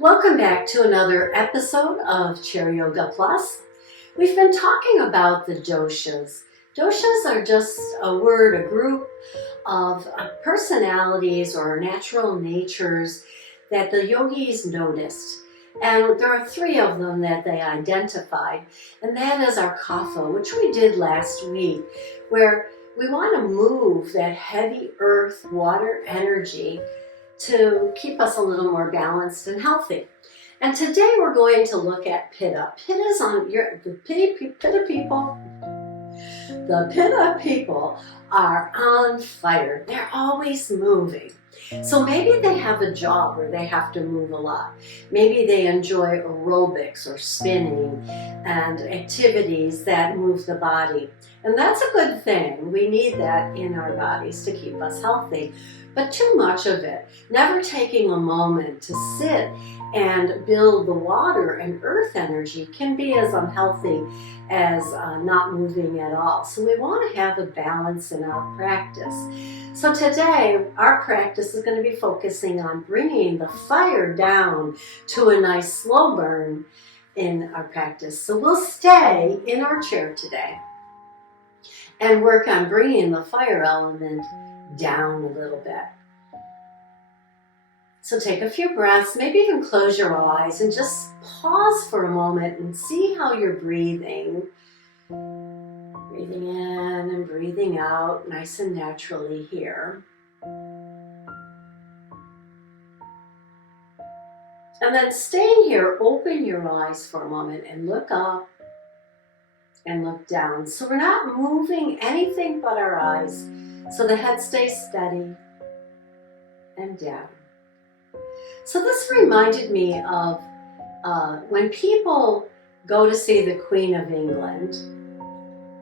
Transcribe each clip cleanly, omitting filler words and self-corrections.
Welcome back to another episode of Chair Yoga Plus. We've been talking about the doshas. Doshas are just a word, a group of personalities or natural natures that the yogis noticed. And there are three of them that they identified, and that is our kapha, which we did last week, where we want to move that heavy earth, water energy to keep us a little more balanced and healthy. And today we're going to look at Pitta. Pitta's on the Pitta people. The Pitta people are on fire. They're always moving. So maybe they have a job where they have to move a lot. Maybe they enjoy aerobics or spinning and activities that move the body. And that's a good thing. We need that in our bodies to keep us healthy. But too much of it, never taking a moment to sit and build the water and earth energy, can be as unhealthy as not moving at all. So we want to have a balance in our practice. So today, our practice is going to be focusing on bringing the fire down to a nice slow burn in our practice. So we'll stay in our chair today and work on bringing the fire element down a little bit. So take a few breaths, maybe even close your eyes and just pause for a moment and see how you're breathing. Breathing in and breathing out nice and naturally here. And then staying here, open your eyes for a moment and look up and look down. So we're not moving anything but our eyes. So the head stays steady and down. So this reminded me of when people go to see the Queen of England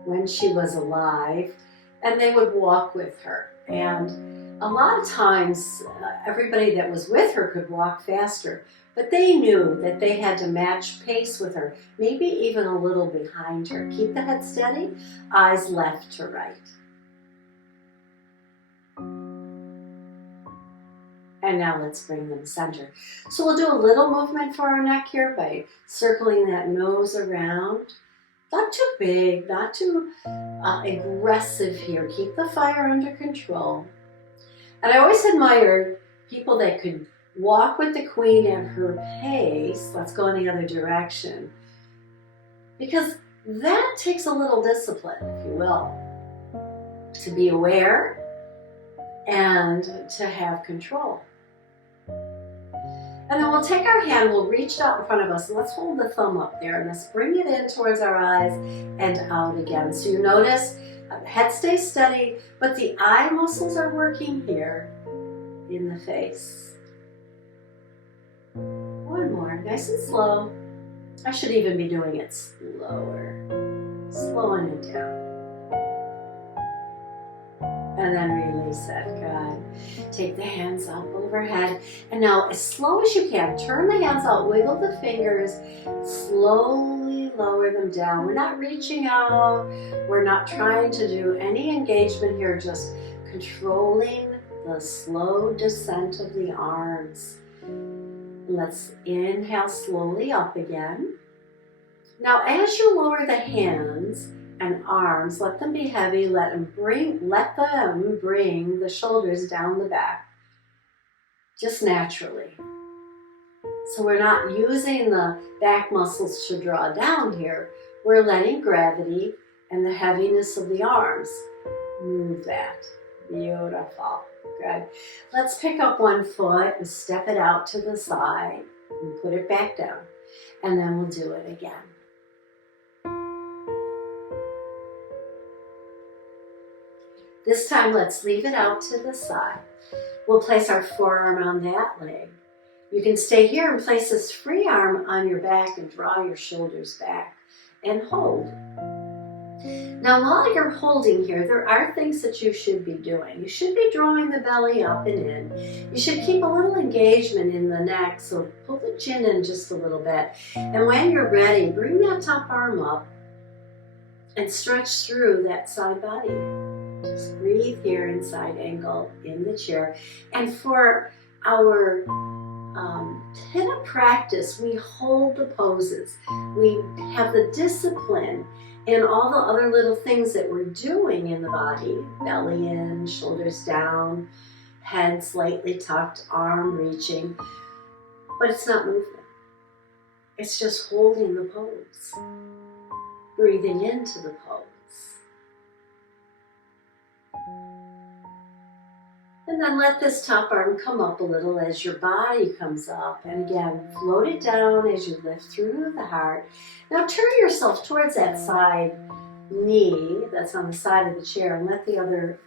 when she was alive, and they would walk with her. And a lot of times everybody that was with her could walk faster, but they knew that they had to match pace with her, maybe even a little behind her. Keep the head steady, eyes left to right. And now let's bring them center. So we'll do a little movement for our neck here by circling that nose around. Not too big, not too aggressive here. Keep the fire under control. And I always admired people that could walk with the queen at her pace. Let's go in the other direction. Because that takes a little discipline, if you will, to be aware and to have control. And then we'll take our hand, we'll reach out in front of us, and let's hold the thumb up there, and let's bring it in towards our eyes and out again. So you notice, head stays steady, but the eye muscles are working here in the face. One more, nice and slow. I should even be doing it slower. Slowing it down. And then release it. Good. Take the hands up overhead. And now, as slow as you can, turn the hands out, wiggle the fingers, slowly lower them down. We're not reaching out. We're not trying to do any engagement here, just controlling the slow descent of the arms. Let's inhale slowly up again. Now, as you lower the hands and arms, let them be heavy, let them bring the shoulders down the back, just naturally. So we're not using the back muscles to draw down here. We're letting gravity and the heaviness of the arms move that. Beautiful. Good. Let's pick up one foot and step it out to the side and put it back down. And then we'll do it again. This time, let's leave it out to the side. We'll place our forearm on that leg. You can stay here and place this free arm on your back and draw your shoulders back and hold. Now, while you're holding here, there are things that you should be doing. You should be drawing the belly up and in. You should keep a little engagement in the neck, so pull the chin in just a little bit. And when you're ready, bring that top arm up and stretch through that side body. Just breathe here in side angle in the chair. And for our Pitta practice, we hold the poses. We have the discipline and all the other little things that we're doing in the body. Belly in, shoulders down, head slightly tucked, arm reaching. But it's not movement. It's just holding the pose. Breathing into the pose. And then let this top arm come up a little as your body comes up. And again, float it down as you lift through the heart. Now turn yourself towards that side knee that's on the side of the chair and let the other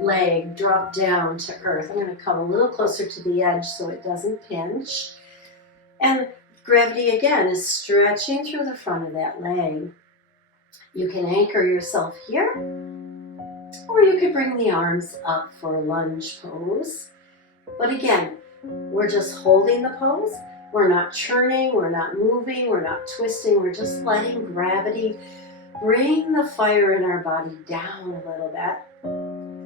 leg drop down to earth. I'm going to come a little closer to the edge so it doesn't pinch. And gravity again is stretching through the front of that leg. You can anchor yourself here, or you could bring the arms up for a lunge pose. But again, we're just holding the pose. We're not churning, we're not moving, we're not twisting. We're just letting gravity bring the fire in our body down a little bit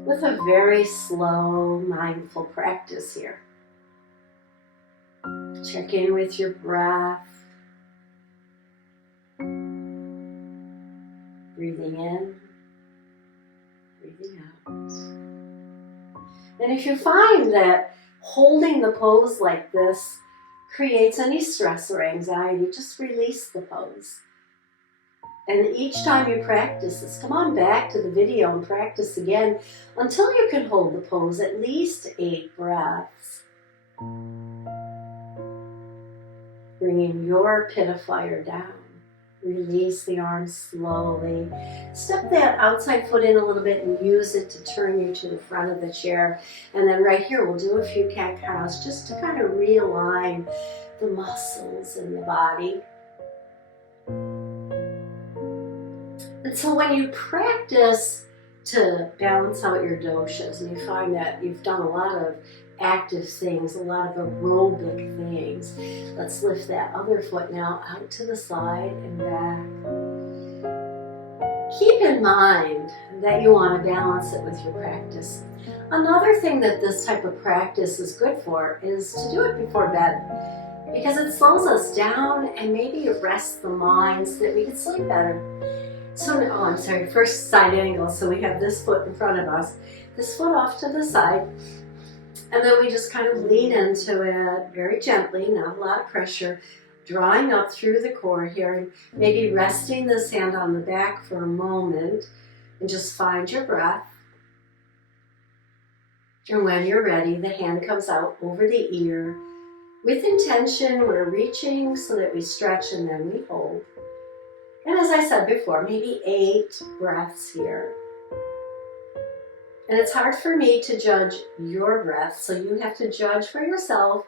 with a very slow, mindful practice here. Check in with your breath. Breathing in, breathing out. And if you find that holding the pose like this creates any stress or anxiety, just release the pose. And each time you practice this, come on back to the video and practice again until you can hold the pose at least 8 breaths. Bringing your Pitta fire down. Release the arms slowly. Step that outside foot in a little bit and use it to turn you to the front of the chair. And then right here, we'll do a few cat-cows just to kind of realign the muscles in the body. And so when you practice to balance out your doshas, and you find that you've done a lot of active things, a lot of aerobic things. Let's lift that other foot now out to the side and back. Keep in mind that you want to balance it with your practice. Another thing that this type of practice is good for is to do it before bed, because it slows us down and maybe it rests the mind so that we can sleep better. So, first side angle. So we have this foot in front of us, this foot off to the side. And then we just kind of lean into it very gently, not a lot of pressure, drawing up through the core here, and maybe resting this hand on the back for a moment, and just find your breath. And when you're ready, the hand comes out over the ear. With intention, we're reaching so that we stretch and then we hold. And as I said before, maybe 8 breaths here. And it's hard for me to judge your breath, so you have to judge for yourself.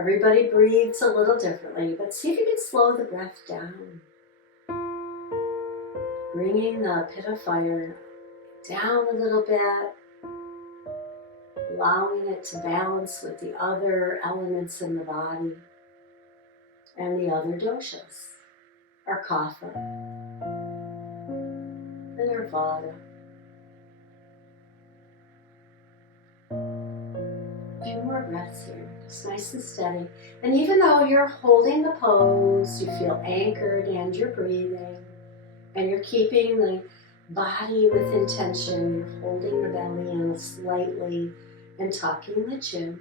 Everybody breathes a little differently, but see if you can slow the breath down. Bringing the Pitta fire down a little bit, allowing it to balance with the other elements in the body and the other doshas, our kapha and our vata. A few more breaths here, just nice and steady. And even though you're holding the pose, you feel anchored and you're breathing, and you're keeping the body with intention. You're holding the belly in slightly and tucking the chin.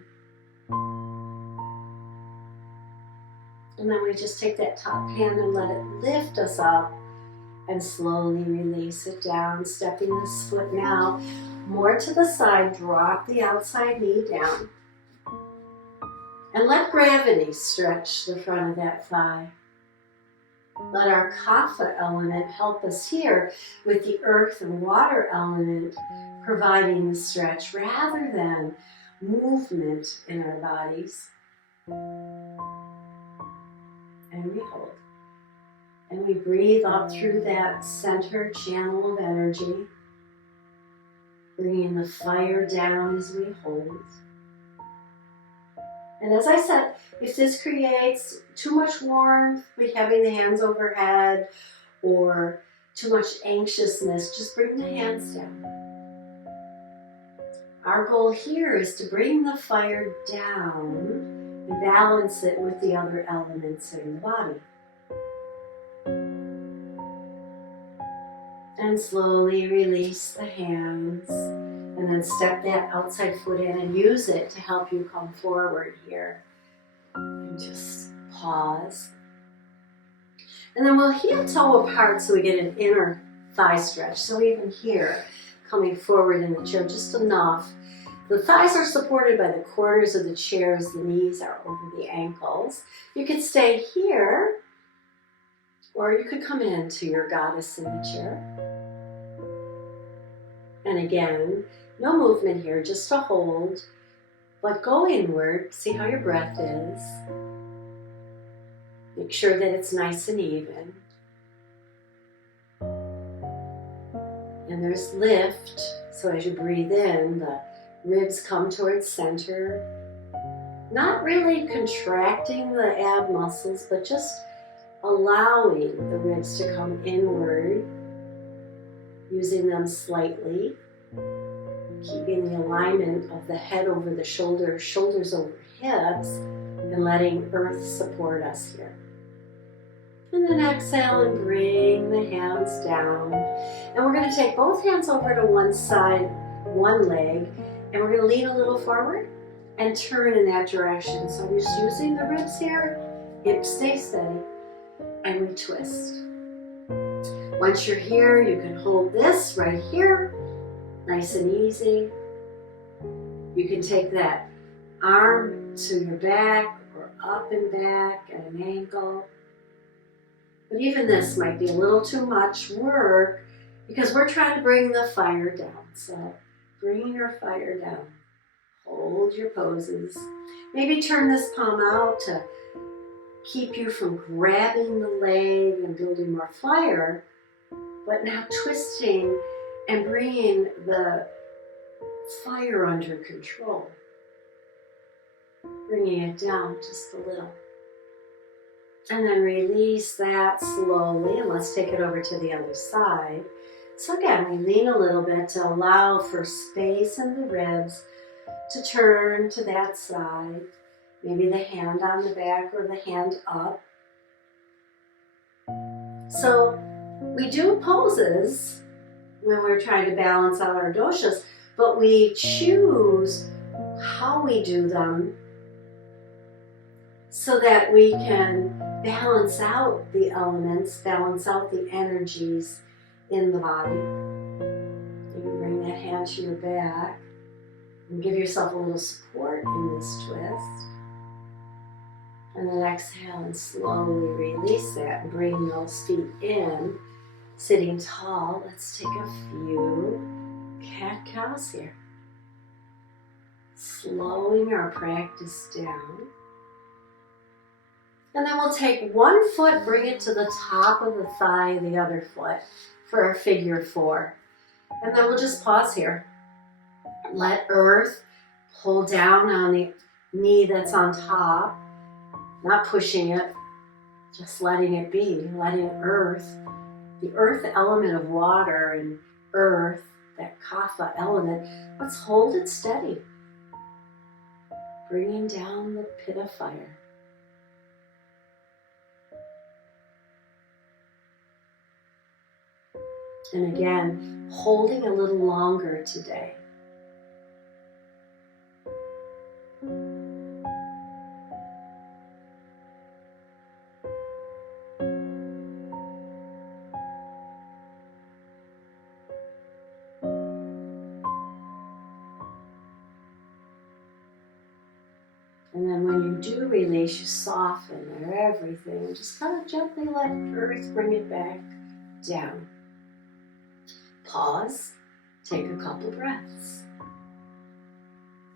And then we just take that top hand and let it lift us up and slowly release it down, stepping this foot now more to the side. Drop the outside knee down. And let gravity stretch the front of that thigh. Let our kapha element help us here with the earth and water element providing the stretch rather than movement in our bodies. And we hold. And we breathe up through that center channel of energy, bringing the fire down as we hold. And as I said, if this creates too much warmth, like having the hands overhead, or too much anxiousness, just bring the hands down. Our goal here is to bring the fire down and balance it with the other elements in the body. And slowly release the hands, and then step that outside foot in and use it to help you come forward here. And just pause. And then we'll heel toe apart so we get an inner thigh stretch. So even here, coming forward in the chair just enough. The thighs are supported by the corners of the chairs. The knees are over the ankles. You could stay here, or you could come into your goddess in the chair. And again, no movement here, just a hold. But go inward, see how your breath is. Make sure that it's nice and even. And there's lift, so as you breathe in, the ribs come towards center. Not really contracting the ab muscles, but just allowing the ribs to come inward, using them slightly, keeping the alignment of the head over the shoulders, shoulders over hips, and letting earth support us here. And then exhale and bring the hands down. And we're going to take both hands over to one side, one leg, and we're going to lean a little forward and turn in that direction. So I'm just using the ribs here, hips stay steady, and we twist. Once you're here, you can hold this right here, nice and easy. You can take that arm to your back or up and back at an angle. But even this might be a little too much work because we're trying to bring the fire down. So bring your fire down. Hold your poses. Maybe turn this palm out to keep you from grabbing the leg and building more fire. But now twisting and bringing the fire under control. Bringing it down just a little. And then release that slowly, and let's take it over to the other side. So again, we lean a little bit to allow for space in the ribs to turn to that side. Maybe the hand on the back or the hand up. So we do poses when we're trying to balance out our doshas, but we choose how we do them so that we can balance out the elements, balance out the energies in the body. You can bring that hand to your back and give yourself a little support in this twist. And then exhale and slowly release that and bring those feet in, sitting tall. Let's take a few cat-cows here. Slowing our practice down. And then we'll take one foot, bring it to the top of the thigh of the other foot for our figure four. And then we'll just pause here. Let earth pull down on the knee that's on top, not pushing it, just letting it be, letting earth, the earth element of water and earth, that kapha element, let's hold it steady. Bringing down the pitta fire. And again, holding a little longer today. And then when you do release, you soften everything. Just kind of gently let earth bring it back down. Pause, take a couple breaths.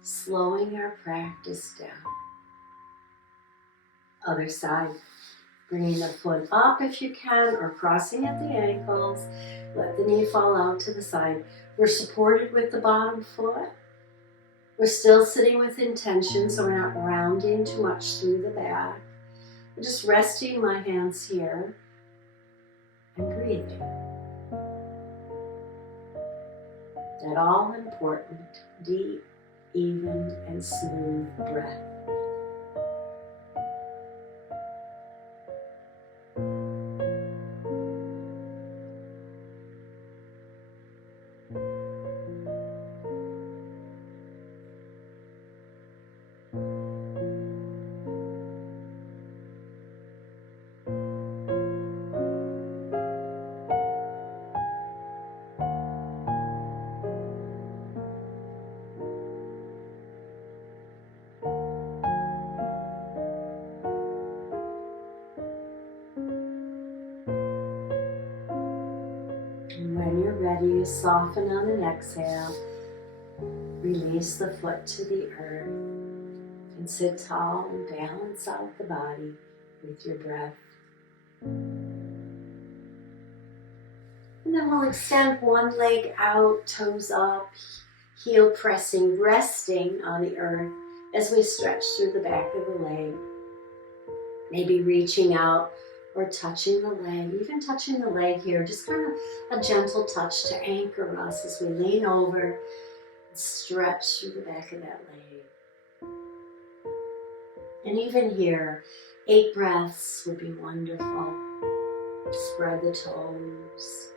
Slowing our practice down. Other side. Bringing the foot up if you can, or crossing at the ankles. Let the knee fall out to the side. We're supported with the bottom foot. We're still sitting with intention, so we're not rounding too much through the back. I'm just resting my hands here and breathing. that all-important, deep, even, and smooth breath. And when you're ready, soften on an exhale. Release the foot to the earth and sit tall and balance out the body with your breath. And then we'll extend one leg out, toes up, heel pressing, resting on the earth as we stretch through the back of the leg. Maybe reaching out or touching the leg, even touching the leg here, just kind of a gentle touch to anchor us as we lean over and stretch through the back of that leg. And even here, 8 breaths would be wonderful. Spread the toes.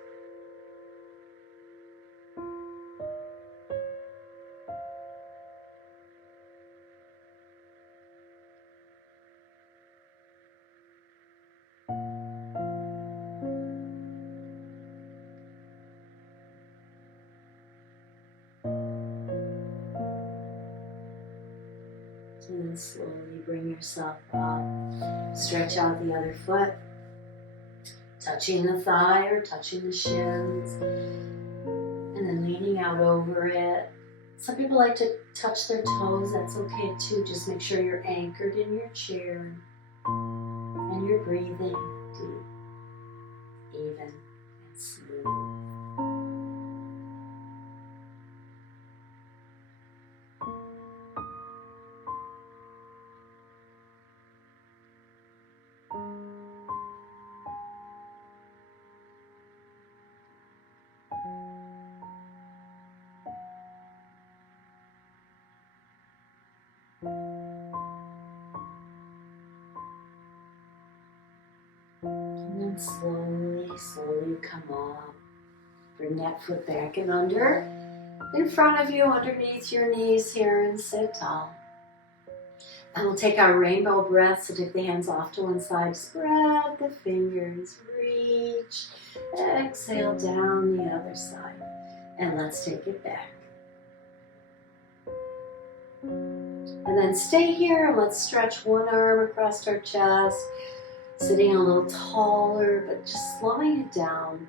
And then slowly bring yourself up. Stretch out the other foot, touching the thigh or touching the shins, and then leaning out over it. Some people like to touch their toes. That's okay too. Just make sure you're anchored in your chair and you're breathing deep, even, and smooth. And then slowly come up. Bring that foot back and under, in front of you, underneath your knees here, and sit tall. And we'll take our rainbow breath, so take the hands off to one side, spread the fingers, reach, exhale down the other side. And let's take it back. And then stay here. Let's stretch one arm across our chest, sitting a little taller, but just slowing it down,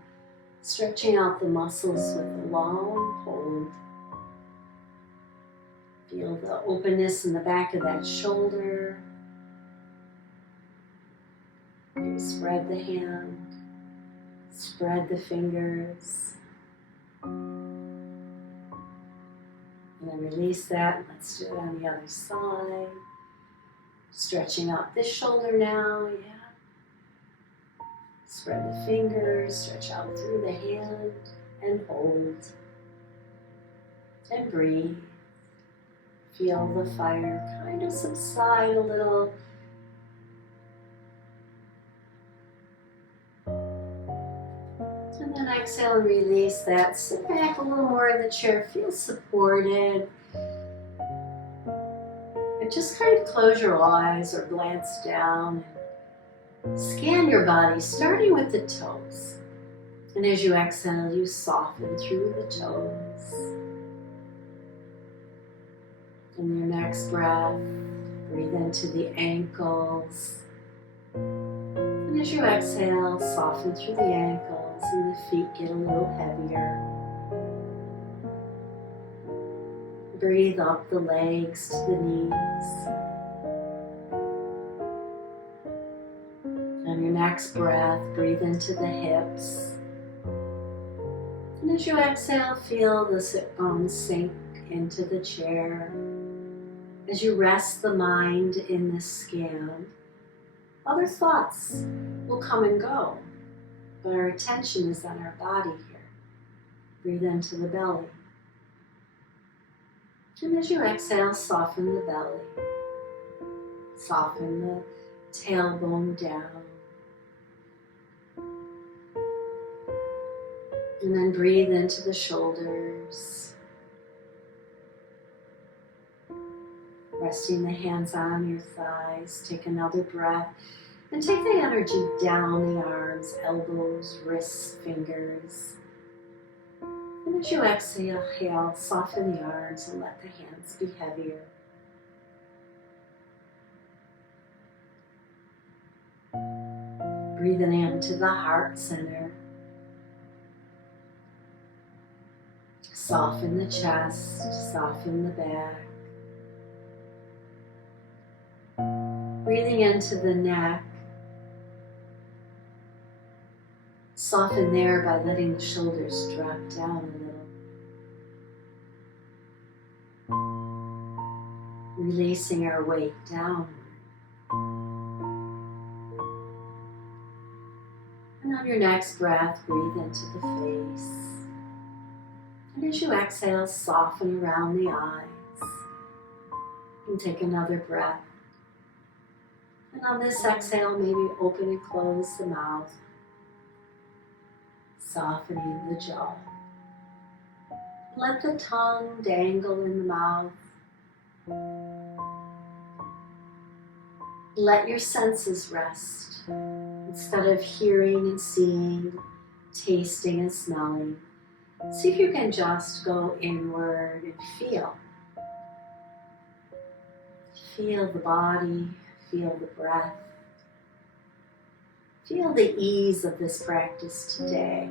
stretching out the muscles with a long hold. Feel the openness in the back of that shoulder. Maybe spread the hand, spread the fingers. And then release that. Let's do it on the other side. Stretching out this shoulder now, yeah. Spread the fingers, stretch out through the hand, and hold. And breathe. Feel the fire kind of subside a little. And then exhale and release that. Sit back a little more in the chair. Feel supported. And just kind of close your eyes or glance down and scan your body, starting with the toes. And as you exhale, you soften through the toes. In your next breath, breathe into the ankles. And as you exhale, soften through the ankles and the feet get a little heavier. Breathe up the legs to the knees. On your next breath, breathe into the hips. And as you exhale, feel the sit bones sink into the chair. As you rest the mind in this scan, other thoughts will come and go, but our attention is on our body here. Breathe into the belly. And as you exhale, soften the belly. Soften the tailbone down. And then breathe into the shoulders. Resting the hands on your thighs. Take another breath. And take the energy down the arms, elbows, wrists, fingers. And as you exhale, soften the arms and let the hands be heavier. Breathing into the heart center. Soften the chest, soften the back. Breathing into the neck. Soften there by letting the shoulders drop down a little. Releasing our weight downward. And on your next breath, breathe into the face. And as you exhale, soften around the eyes. And take another breath. And on this exhale, maybe open and close the mouth. Softening the jaw. Let the tongue dangle in the mouth. Let your senses rest. Instead of hearing and seeing, tasting and smelling, see if you can just go inward and feel. Feel the body, feel the breath. Feel the ease of this practice today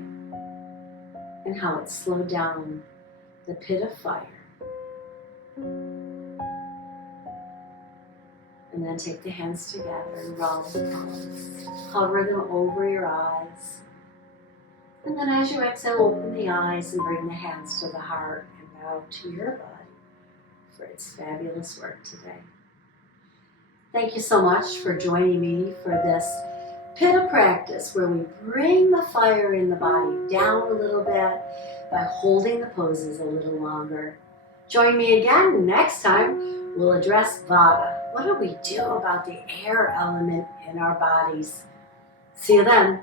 and how it slowed down the Pitta fire. And then take the hands together and roll the palms. Hover them over your eyes. And then as you exhale, open the eyes and bring the hands to the heart and bow to your body for its fabulous work today. Thank you so much for joining me for this Pitta practice where we bring the fire in the body down a little bit by holding the poses a little longer. Join me again next time. We'll address vata. What do we do about the air element in our bodies? See you then.